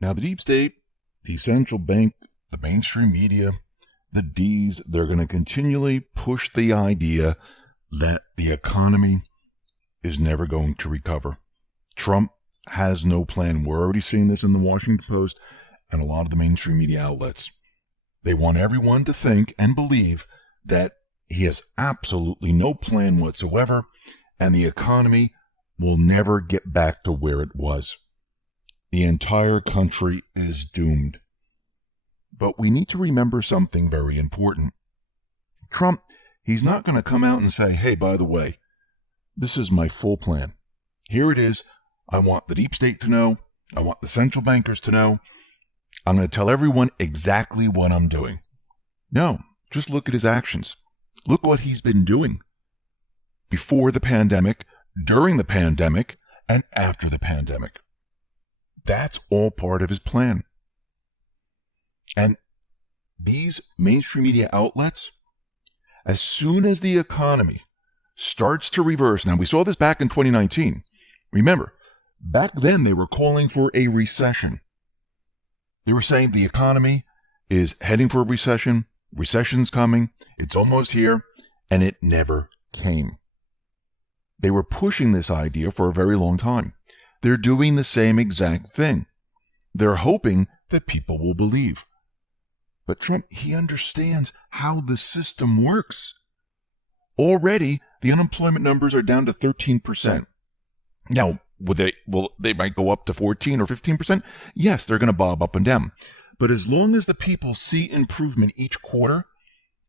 Now, the deep state, the central bank, the mainstream media, the D's, they're going to continually push the idea that the economy is never going to recover. Trump has no plan. We're already seeing this in the Washington Post and a lot of the mainstream media outlets. They want everyone to think and believe that he has absolutely no plan whatsoever, and the economy will never get back to where it was. The entire country is doomed. But we need to remember something very important. Trump, he's not going to come out and say, hey, by the way, this is my full plan. Here it is. I want the deep state to know. I want the central bankers to know. I'm going to tell everyone exactly what I'm doing. No, just look at his actions. Look what he's been doing before the pandemic, during the pandemic, and after the pandemic. That's all part of his plan. And these mainstream media outlets, as soon as the economy starts to reverse, now we saw this back in 2019. Remember, back then they were calling for a recession. They were saying the economy is heading for a recession, recession's coming, it's almost here, and it never came. They were pushing this idea for a very long time. They're doing the same exact thing. They're hoping that people will believe. But Trump, he understands how the system works. Already, the unemployment numbers are down to 13%. Now, they might go up to 14 or 15%? Yes, they're going to bob up and down. But as long as the people see improvement each quarter,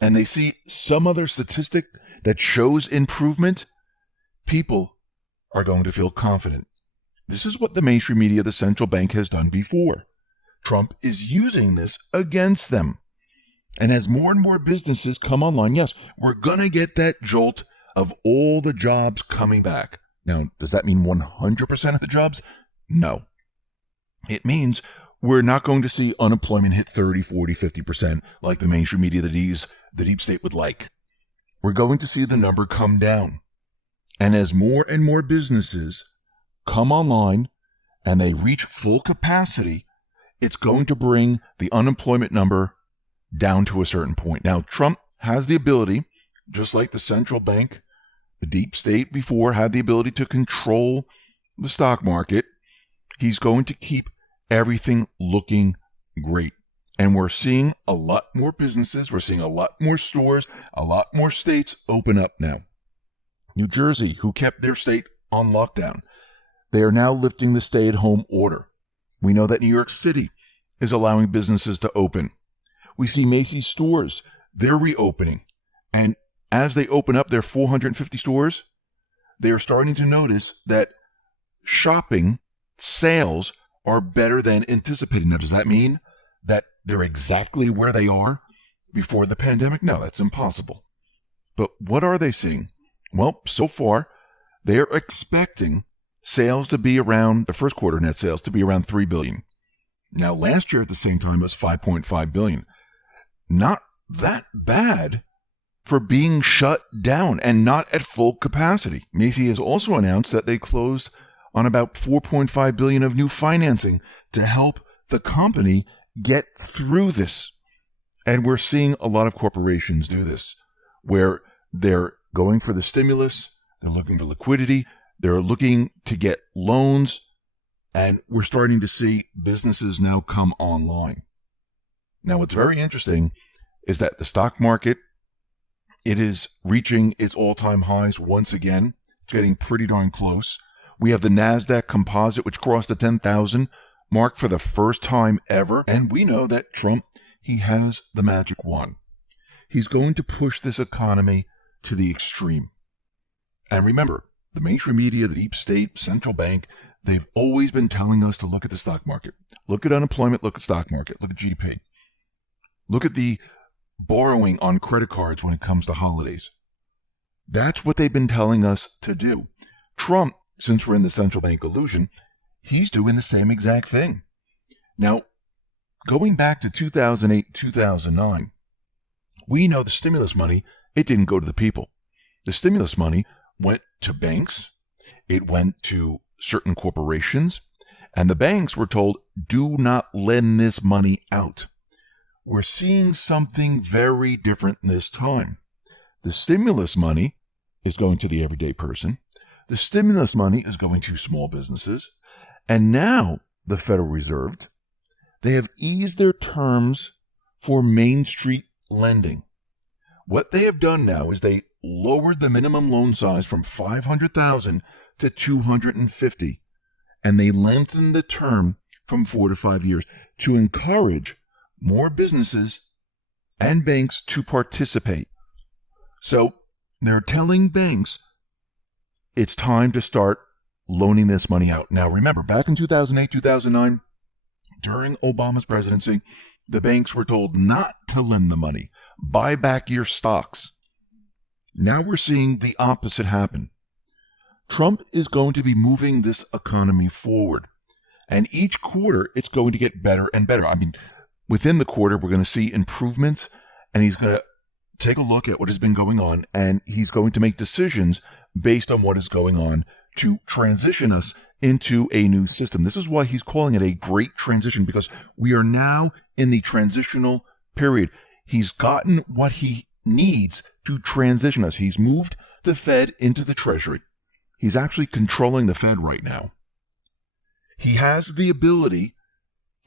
and they see some other statistic that shows improvement, people are going to feel confident. This is what the mainstream media, the central bank, has done before. Trump is using this against them. And as more and more businesses come online, yes, we're going to get that jolt of all the jobs coming back. Now, does that mean 100% of the jobs? No. It means we're not going to see unemployment hit 30, 40, 50% like the mainstream media, the deep state would like. We're going to see the number come down. And as more and more businesses come online and they reach full capacity, it's going to bring the unemployment number down to a certain point. Now, Trump has the ability, just like the central bank, the deep state before had the ability to control the stock market. He's going to keep everything looking great. And we're seeing a lot more businesses, we're seeing a lot more stores, a lot more states open up now. New Jersey, who kept their state on lockdown, they are now lifting the stay-at-home order. We know that New York City is allowing businesses to open. We see Macy's stores, they're reopening. And as they open up their 450 stores, they are starting to notice that shopping sales are better than anticipated. Now, does that mean that they're exactly where they are before the pandemic? No, that's impossible. But what are they seeing? Well, so far, they're expecting sales to be around, the first quarter net sales to be around $3 billion. Now, last year at the same time was $5.5 billion. Not that bad for being shut down and not at full capacity. Macy has also announced that they closed on about $4.5 billion of new financing to help the company get through this. And we're seeing a lot of corporations do this, where they're going for the stimulus, they're looking for liquidity, they're looking to get loans, and we're starting to see businesses now come online. Now, what's very interesting is that the stock market, it is reaching its all-time highs once again. It's getting pretty darn close. We have the NASDAQ Composite, which crossed the 10,000 mark for the first time ever. And we know that Trump, he has the magic wand. He's going to push this economy to the extreme. And remember, the mainstream media, the deep state, central bank, they've always been telling us to look at the stock market. Look at unemployment, look at stock market, look at GDP. Look at the borrowing on credit cards when it comes to holidays. That's what they've been telling us to do. Trump, since we're in the central bank illusion, he's doing the same exact thing. Now, going back to 2008, 2009, we know the stimulus money, it didn't go to the people. The stimulus money went to banks, it went to certain corporations, and the banks were told, do not lend this money out. We're seeing something very different this time. The stimulus money is going to the everyday person. The stimulus money is going to small businesses. And now the Federal Reserve, they have eased their terms for Main Street lending. What they have done now is they lowered the minimum loan size from $500,000 to $250,000, and they lengthened the term from 4 to 5 years to encourage more businesses and banks to participate. So they're telling banks it's time to start loaning this money out. Now remember, back in 2008, 2009, during Obama's presidency, the banks were told not to lend the money, buy back your stocks. Now we're seeing the opposite happen. Trump is going to be moving this economy forward. And each quarter, it's going to get better and better. I mean, within the quarter, we're going to see improvements, and he's going to take a look at what has been going on, and he's going to make decisions based on what is going on to transition us into a new system. This is why he's calling it a great transition, because we are now in the transitional period. He's gotten what he needs to transition us. He's moved the Fed into the Treasury. He's actually controlling the Fed right now. He has the ability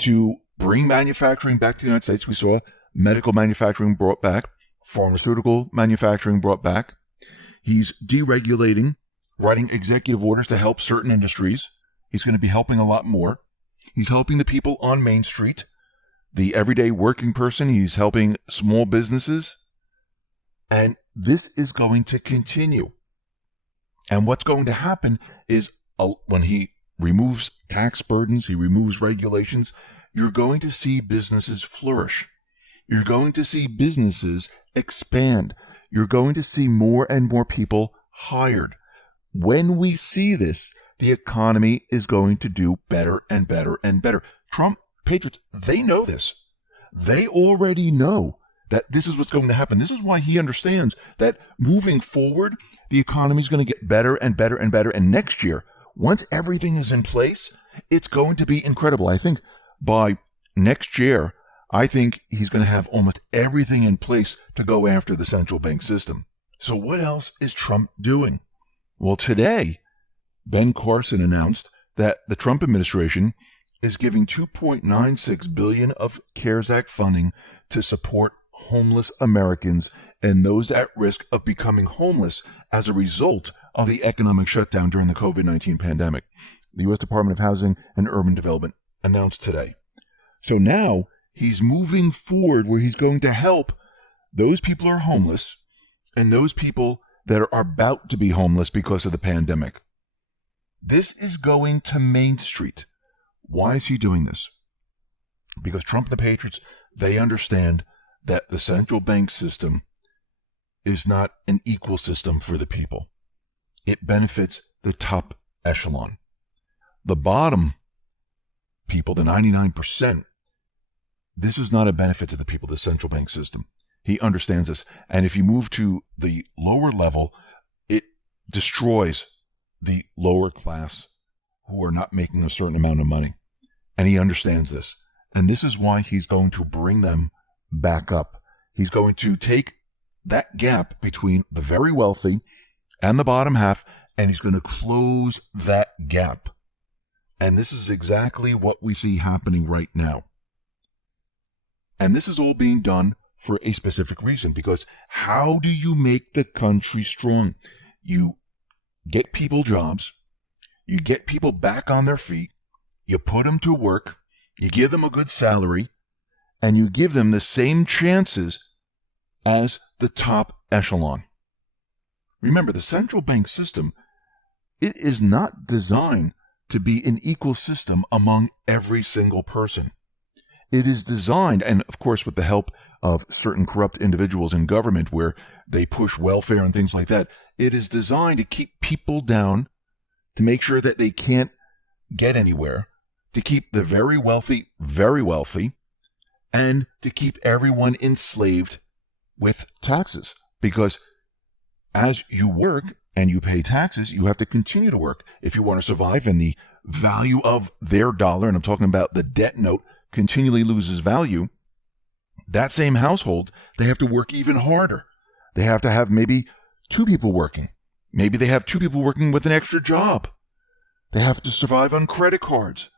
to bring manufacturing back to the United States. We saw medical manufacturing brought back, pharmaceutical manufacturing brought back. He's deregulating, writing executive orders to help certain industries. He's going to be helping a lot more. He's helping the people on Main Street, the everyday working person. He's helping small businesses. And this is going to continue. And what's going to happen is when he removes tax burdens, he removes regulations, you're going to see businesses flourish. You're going to see businesses expand. You're going to see more and more people hired. When we see this, the economy is going to do better and better and better. Trump, patriots, they know this. They already know that this is what's going to happen. This is why he understands that moving forward, the economy is going to get better and better and better. And next year, once everything is in place, it's going to be incredible. I think by next year, I think he's going to have almost everything in place to go after the central bank system. So what else is Trump doing? Well, today, Ben Carson announced that the Trump administration is giving $2.96 billion of CARES Act funding to support homeless Americans and those at risk of becoming homeless as a result of the economic shutdown during the COVID-19 pandemic. The U.S. Department of Housing and Urban Development announced today. So now he's moving forward where he's going to help those people who are homeless and those people that are about to be homeless because of the pandemic. This is going to Main Street. Why is he doing this? Because Trump and the Patriots, they understand that the central bank system is not an equal system for the people. It benefits the top echelon. The bottom people, the 99%, this is not a benefit to the people, the central bank system. He understands this. And if you move to the lower level, it destroys the lower class who are not making a certain amount of money. And he understands this. And this is why he's going to bring them back up. He's going to take that gap between the very wealthy and the bottom half, and he's going to close that gap. And this is exactly what we see happening right now. And this is all being done for a specific reason, because how do you make the country strong? You get people jobs, you get people back on their feet, you put them to work, you give them a good salary, and you give them the same chances as the top echelon. Remember, the central bank system, it is not designed to be an equal system among every single person. It is designed, and of course with the help of certain corrupt individuals in government where they push welfare and things like that, it is designed to keep people down, to make sure that they can't get anywhere, to keep the very wealthy, and to keep everyone enslaved with taxes. Because as you work and you pay taxes, you have to continue to work if you want to survive, and the value of their dollar, and I'm talking about the debt note, continually loses value. That same household, they have to work even harder. They have to have maybe 2 people working. Maybe they have 2 people working with an extra job. They have to survive on credit cards.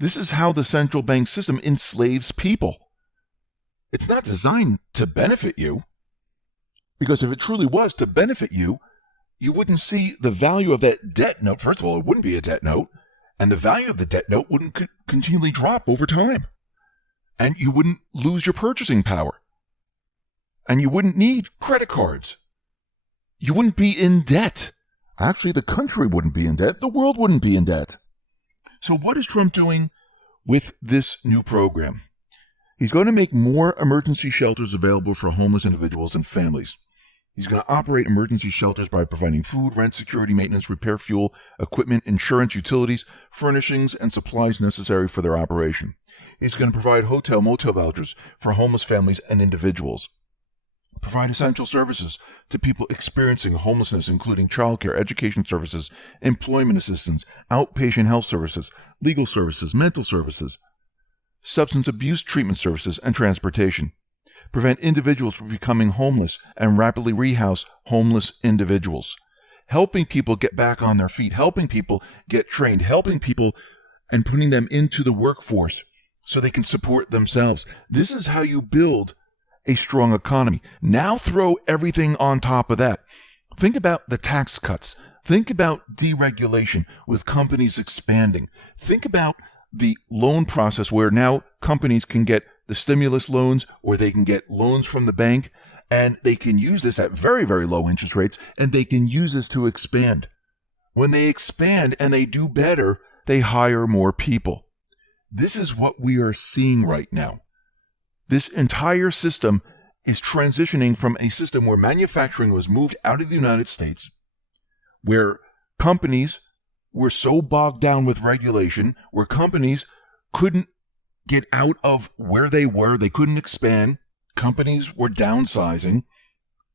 This is how the central bank system enslaves people. It's not designed to benefit you, because if it truly was to benefit you, you wouldn't see the value of that debt note. First of all, it wouldn't be a debt note, and the value of the debt note wouldn't continually drop over time. And you wouldn't lose your purchasing power. And you wouldn't need credit cards. You wouldn't be in debt. Actually, the country wouldn't be in debt. The world wouldn't be in debt. So what is Trump doing with this new program? He's going to make more emergency shelters available for homeless individuals and families. He's going to operate emergency shelters by providing food, rent, security, maintenance, repair, fuel, equipment, insurance, utilities, furnishings, and supplies necessary for their operation. He's going to provide hotel, motel vouchers for homeless families and individuals. Provide essential services to people experiencing homelessness, including childcare, education services, employment assistance, outpatient health services, legal services, mental services, substance abuse treatment services, and transportation. Prevent individuals from becoming homeless and rapidly rehouse homeless individuals. Helping people get back on their feet, helping people get trained, helping people and putting them into the workforce so they can support themselves. This is how you build a strong economy. Now throw everything on top of that. Think about the tax cuts. Think about deregulation with companies expanding. Think about the loan process where now companies can get the stimulus loans or they can get loans from the bank, and they can use this at very, very low interest rates, and they can use this to expand. When they expand and they do better, they hire more people. This is what we are seeing right now. This entire system is transitioning from a system where manufacturing was moved out of the United States, where companies were so bogged down with regulation, where companies couldn't get out of where they were, they couldn't expand. Companies were downsizing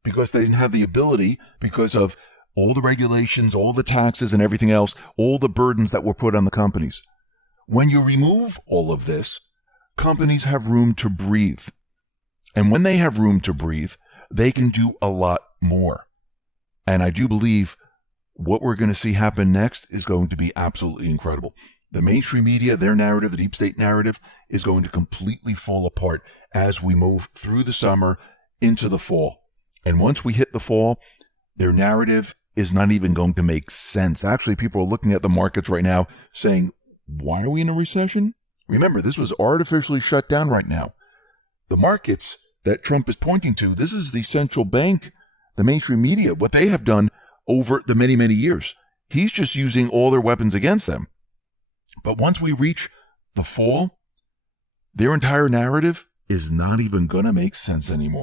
because they didn't have the ability, because of all the regulations, all the taxes and everything else, all the burdens that were put on the companies. When you remove all of this, companies have room to breathe. And when they have room to breathe, they can do a lot more. And I do believe what we're going to see happen next is going to be absolutely incredible. The mainstream media, their narrative, the deep state narrative, is going to completely fall apart as we move through the summer into the fall. And once we hit the fall, their narrative is not even going to make sense. Actually, people are looking at the markets right now saying, why are we in a recession? Remember, this was artificially shut down right now. The markets that Trump is pointing to, this is the central bank, the mainstream media, what they have done over the many, many years. He's just using all their weapons against them. But once we reach the fall, their entire narrative is not even going to make sense anymore.